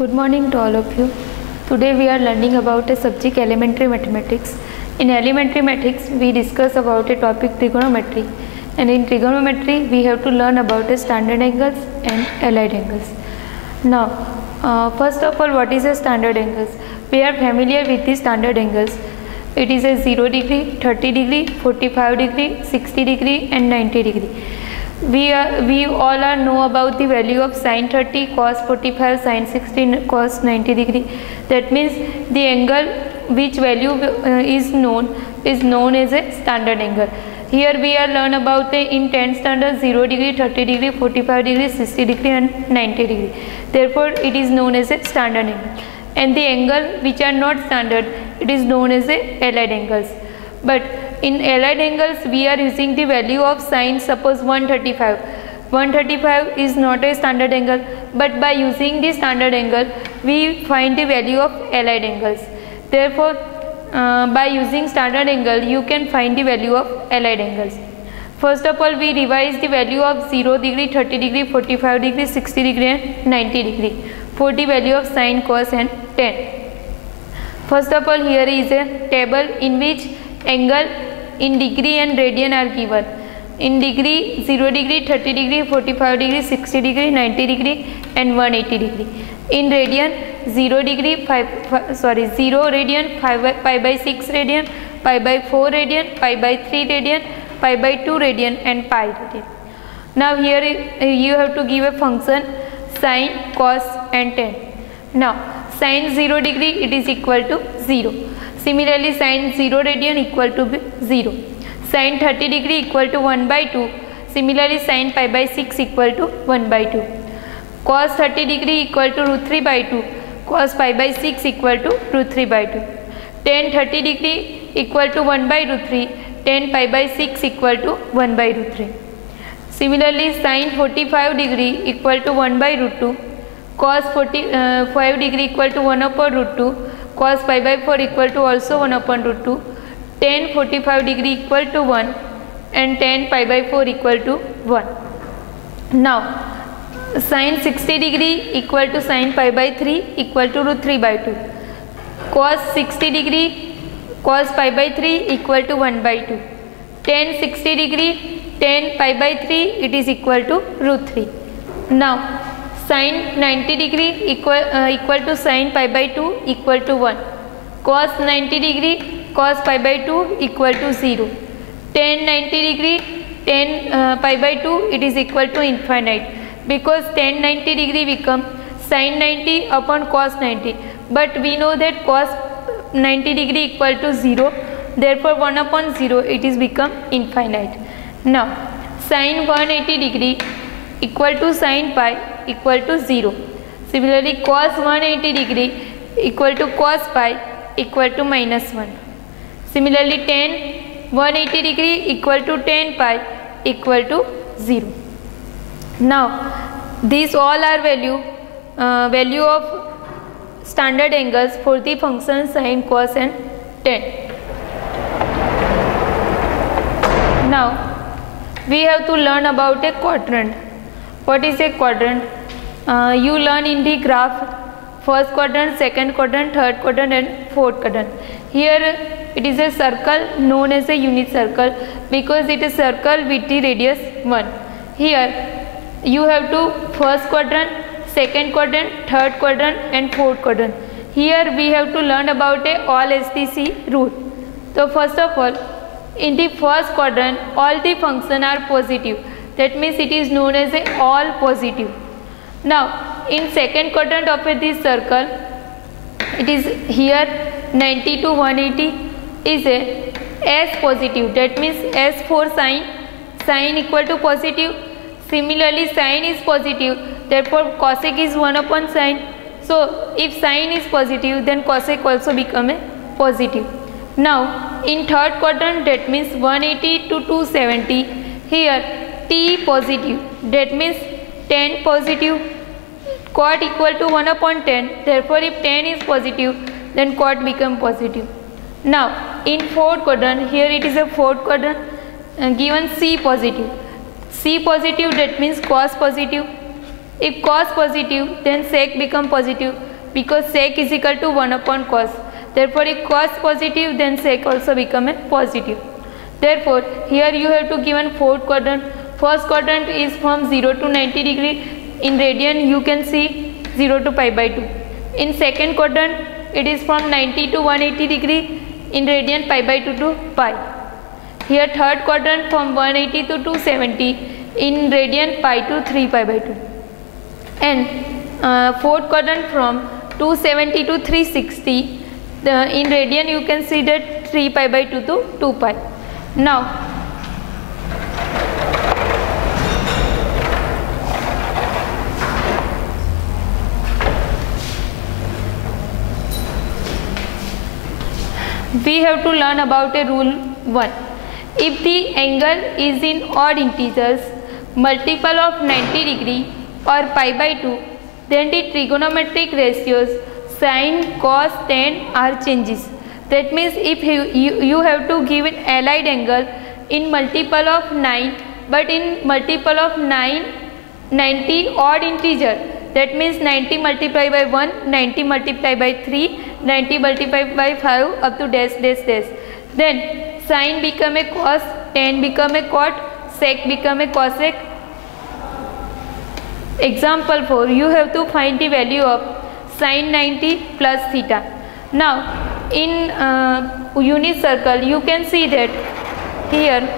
Good morning to all of you. Today we are learning about a subject elementary mathematics. In elementary mathematics we discuss about a topic trigonometry, and in trigonometry we have to learn about a standard angles and allied angles. Now first of all, what is a standard angles? We are familiar with the standard angles. It is a 0 degree, 30 degree, 45 degree, 60 degree and 90 degree. We all know about the value of sin 30, cos 45, sin 60, cos 90 degree. That means the angle which value is known as a standard angle. Here we are learn about in 10th standard 0 degree, 30 degree, 45 degree, 60 degree and 90 degree. Therefore it is known as a standard angle. And the angle which are not standard, it is known as a allied angles. But in allied angles we are using the value of sin, suppose 135. 135 is not a standard angle, but by using the standard angle we find the value of allied angles. Therefore by using standard angle you can find the value of allied angles. First of all, we revise the value of 0 degree, 30 degree, 45 degree, 60 degree and 90 degree for the value of sin, cos and tan. First of all, here is a table in which angle in degree and radian are given. In degree 0 degree, 30 degree, 45 degree, 60 degree, 90 degree and 180 degree. In radian 0 degree, 0 radian, pi by 6 radian, pi by 4 radian, pi by 3 radian, pi by 2 radian and pi radian. Now here you have to give a function sin, cos and tan. Now sin 0 degree, it is equal to 0. Similarly sin 0 radian equal to 0. Sin 30 degree equal to 1 by 2. Similarly sin pi by 6 equal to 1 by 2. Cos 30 degree equal to root 3 by 2. Cos pi by 6 equal to root 3 by 2. Tan 30 degree equal to 1 by root 3. Tan pi by 6 equal to 1 by root 3. Similarly sin 45 degree equal to 1 by root 2. Cos 45 degree equal to 1 upon root 2. Cos pi by 4 equal to also 1 upon root 2. Tan 45 degree equal to 1 and tan pi by 4 equal to 1. Now sin 60 degree equal to sin pi by 3 equal to root 3 by 2. Cos 60 degree cos pi by 3 equal to 1 by 2. Tan 60 degree tan pi by 3 it is equal to root 3. Now sin 90 degree equal to sin pi by 2 equal to 1. Cos 90 degree cos pi by 2 equal to 0. Tan 90 degree tan pi by 2 it is equal to infinite, because tan 90 degree become sin 90 upon cos 90, but we know that cos 90 degree equal to 0, therefore 1 upon 0 it is become infinite. Now sin 180 degree equal to sin pi equal to 0. Similarly cos 180 degree equal to cos pi equal to minus 1. Similarly tan 180 degree equal to tan pi equal to 0. Now these all are value of standard angles for the function sin, cos and tan. Now we have to learn about a quadrant. What is a quadrant? You learn in the graph first quadrant, second quadrant, third quadrant and fourth quadrant. Here it is a circle known as a unit circle because it is a circle with the radius 1. Here you have to first quadrant, second quadrant, third quadrant and fourth quadrant. Here we have to learn about a all STC rule. So first of all, in the first quadrant all the functions are positive. That means it is known as a all positive. Now in second quadrant of this circle, it is here 90 to 180 is a S positive. That means S for sin equal to positive. Similarly sin is positive, therefore cosec is 1 upon sin. So if sin is positive, then cosec also become a positive. Now in third quadrant, that means 180 to 270, here T positive, that means tan positive. Cot equal to 1 upon tan, therefore if tan is positive, then cot become positive. Now in fourth quadrant, here it is a fourth quadrant, given C positive. C positive, that means cos positive. If cos positive, then sec become positive. because sec is equal to 1 upon cos. Therefore if cos positive, then sec also become a positive. Therefore here you have to given fourth quadrant. First quadrant is from 0 to 90 degree. In radian you can see 0 to pi by 2. In second quadrant it is from 90 to 180 degree. In radian pi by 2 to pi. Here third quadrant from 180 to 270. In radian pi to 3 pi by 2. And fourth quadrant from 270 to 360. In radian you can see that 3 pi by 2 to 2 pi. Now we have to learn about a rule 1. If the angle is in odd integers multiple of 90 degree or pi by 2, then the trigonometric ratios sin, cos, tan are changes. That means if you have to give an allied angle in multiple of 9, but in multiple of 90 odd integer, that means 90 multiplied by 1, 90 multiplied by 3, 90 multiplied by 5 up to dash dash dash. Then sin become a cos, tan become a cot, sec become a cosec. Example 4, you have to find the value of sin 90 plus theta. Now in unit circle you can see that here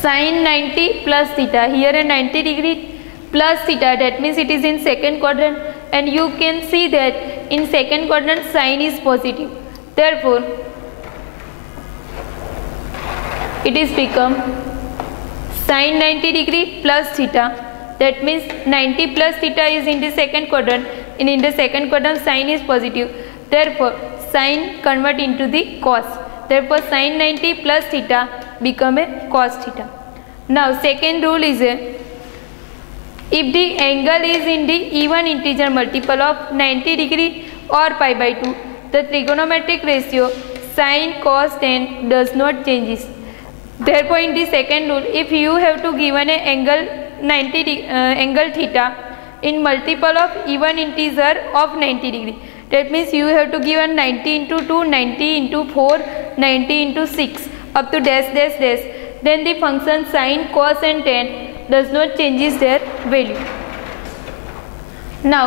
sin 90 plus theta, here a 90 degree plus theta, that means it is in second quadrant, and you can see that in second quadrant sin is positive. Therefore it is become sin 90 degree plus theta, that means 90 plus theta is in the second quadrant, and in the second quadrant sin is positive. Therefore sin convert into the cos. Therefore sin 90 plus theta become a cos theta. Now second rule is if the angle is in the even integer multiple of 90 degree or pi by 2, the trigonometric ratio sin, cos, tan does not changes. Therefore in the second rule, if you have to given a angle theta in multiple of even integer of 90 degree, that means you have to give 90 into 2, 90 into 4, 90 into 6 up to dash dash dash. Then the function sin, cos and tan does not changes their value. Now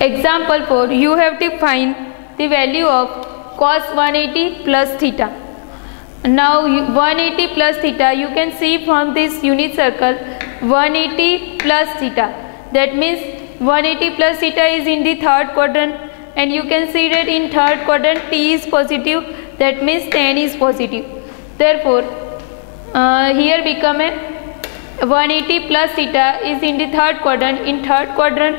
example 4, you have to find the value of cos 180 plus theta. Now 180 plus theta, you can see from this unit circle 180 plus theta, that means 180 plus theta is in the third quadrant, and you can see that in third quadrant t is positive, that means tan is positive. Therefore here become a 180 plus theta is in the third quadrant. In third quadrant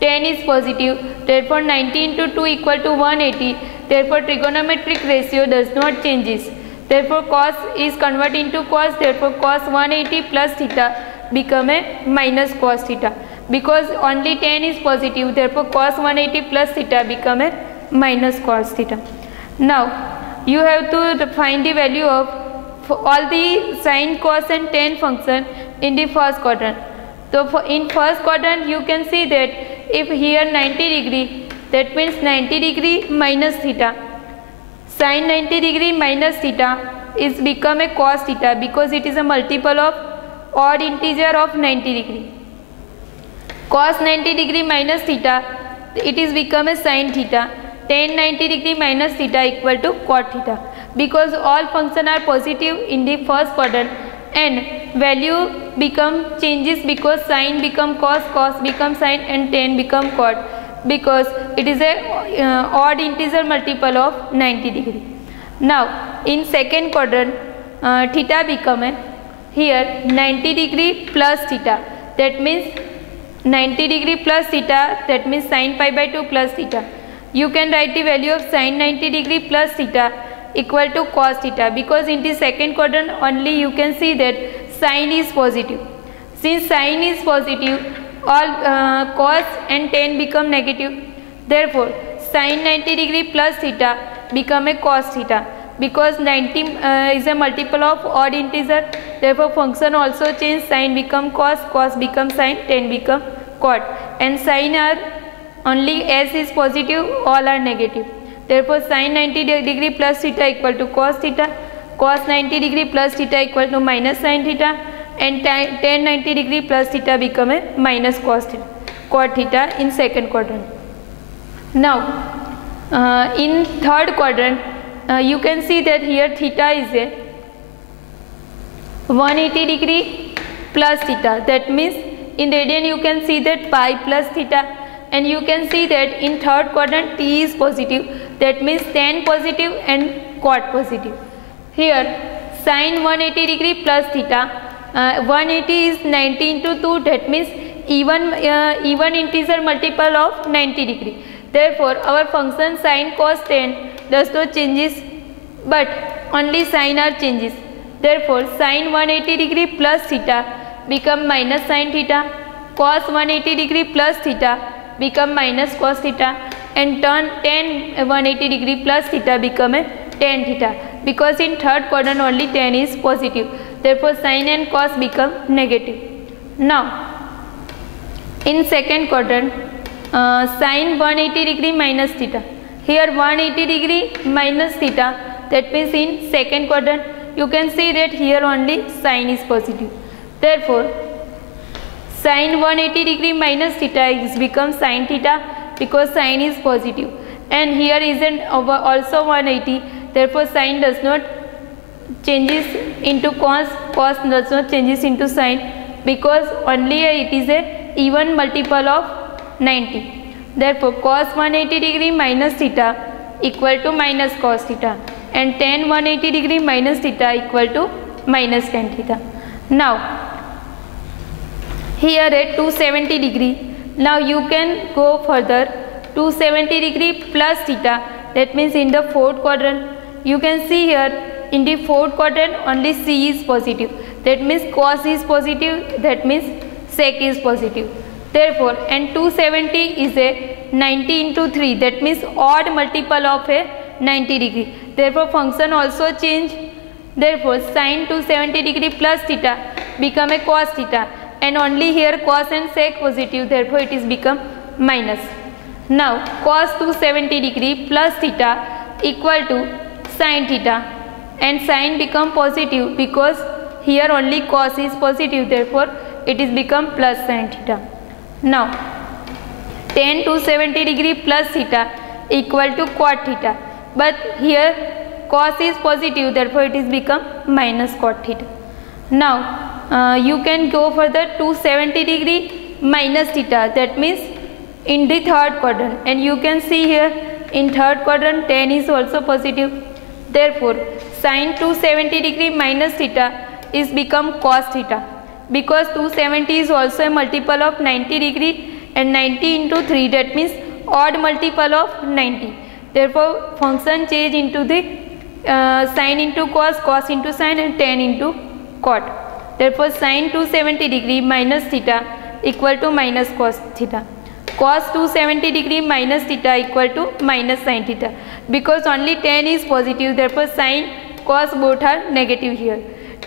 tan is positive, therefore 90 into 2 equal to 180. Therefore trigonometric ratio does not changes. Therefore cos is converted into cos, therefore cos 180 plus theta become a minus cos theta. Because only tan is positive, therefore cos 180 plus theta become a minus cos theta. Now you have to find the value of all the sin, cos and tan function in the first quadrant. So in first quadrant you can see that if here 90 degree, that means 90 degree minus theta, sin 90 degree minus theta is become a cos theta, because it is a multiple of odd integer of 90 degree. Cos 90 degree minus theta, it is become a sin theta. Tan 90 degree minus theta equal to cot theta, because all function are positive in the first quadrant, and value become changes because sin become cos, cos become sin, and tan become cot, because it is a odd integer multiple of 90 degree. Now in second quadrant theta become a here 90 degree plus theta, that means 90 degree plus theta, that means sin pi by 2 plus theta. You can write the value of sin 90 degree plus theta equal to cos theta, because in the second quadrant only you can see that sin is positive. Since sin is positive, all cos and tan become negative. Therefore sin 90 degree plus theta become a cos theta, because 90 is a multiple of odd integer. Therefore function also change, sin become cos, cos become sin, tan become cot, and sin are only S is positive, all are negative. Therefore sin 90 degree plus theta equal to cos theta, cos 90 degree plus theta equal to minus sin theta, and tan 90 degree plus theta become a minus cot theta in second quadrant. Now in third quadrant you can see that here theta is a 180 degree plus theta, that means in radian you can see that pi plus theta, and you can see that in third quadrant t is positive, that means tan positive and cot positive. Here sin 180 degree plus theta, 180 is 90 into 2, that means even integer multiple of 90 degree. Therefore our function sin cos tan does not changes, but only sin r changes. Therefore sin 180 degree plus theta become minus sin theta, cos 180 degree plus theta become minus cos theta, and tan 180 degree plus theta become a tan theta, because in third quadrant only tan is positive. Therefore sin and cos become negative. Now in second quadrant sin 180 degree minus theta, here 180 degree minus theta, that means in second quadrant you can see that here only sin is positive. Therefore sin 180 degree minus theta is become sin theta, because sin is positive, and here is an also 180, therefore sin does not changes into cos, cos does not changes into sin, because only it is a even multiple of 90. Therefore cos 180 degree minus theta equal to minus cos theta, and tan 180 degree minus theta equal to minus tan theta. Now here at 270 degree, now you can go further, 270 degree plus theta, that means in the fourth quadrant you can see here in the fourth quadrant only C is positive, that means cos is positive, that means sec is positive. Therefore and 270 is a 90 into 3, that means odd multiple of a 90 degree. Therefore function also change. Therefore sin 270 degree plus theta become a cos theta, and only here cos and sec positive, therefore it is become minus. Now cos 270 degree plus theta equal to sin theta, and sin become positive because here only cos is positive, therefore it is become plus sin theta. Now tan 270 degree plus theta equal to cot theta, but here cos is positive, therefore it is become minus cot theta. Now you can go further, 270 degree minus theta, that means in the third quadrant, and you can see here in third quadrant tan is also positive, therefore sin 270 degree minus theta is become cos theta, because 270 is also a multiple of 90 degree, and 90 into 3, that means odd multiple of 90. Therefore function change into the sin into cos, cos into sin, and tan into cot. Therefore sin 270 degree minus theta equal to minus cos theta, cos 270 degree minus theta equal to minus sin theta, because only tan is positive, therefore sin cos both are negative here.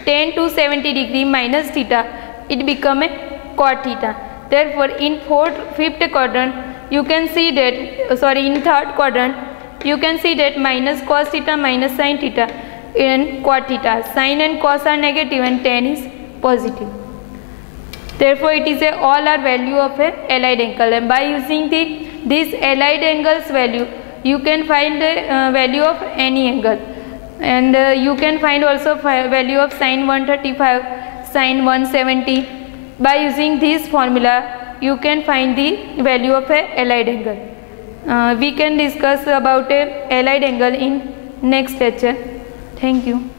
Tan 270 degree minus theta, it become a cot theta. Therefore in fifth quadrant you can see that, in third quadrant you can see that minus cos theta minus sin theta and cot theta, sin and cos are negative and tan is positive. Therefore it is a all are value of a allied angle, and by using this allied angles value you can find the value of any angle, and you can find also value of sin 135, sin 170. By using this formula you can find the value of a allied angle. We can discuss about a allied angle in next lecture. Thank you.